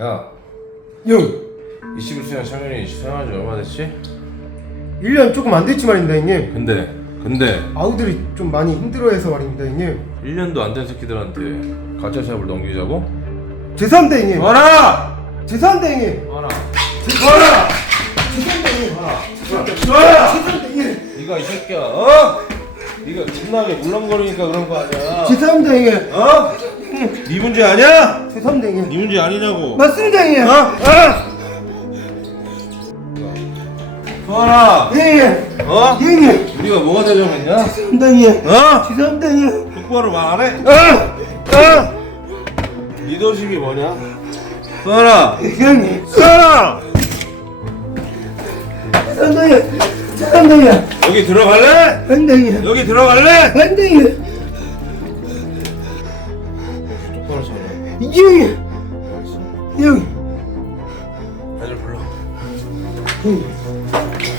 야, 형 21세기 창현이 수행한 지 얼마 됐지? 1년 조금 안 됐지 말입니다 형님 근데, 근데 아우들이 좀 많이 힘들어해서 말입니다 형님 1년도 안 된 새끼들한테 가짜 시합을 넘기자고? 죄송합니다 형님 와라! 죄송합니다 형님 와라! 죄송합니다 죄송합니다 형님 와라! 죄송합니다 형님 네가 이 새끼야, 어? 네가 존나게 물렁거리니까 그런 거 아니야? 죄송합니다 형님 어? 네 문제 아니야? 죄송합니다 형님 네 문제 아니냐고? 맞습니다 형님 어? 아! 수아라! 형님 어? 형님 우리가 뭐가 대장했냐? 죄송합니다 형님 어? 죄송합니다 형님 똑바로 말 안 해? 아! 아! 리더십이 뭐냐? 수아라! 형님 수아라! 죄송합니다 형님 죄송합니다 형님 여기 들어갈래? 형님 여기 들어갈래? 형님 똑바로 차려. 형님 형님 애들 불러. 형님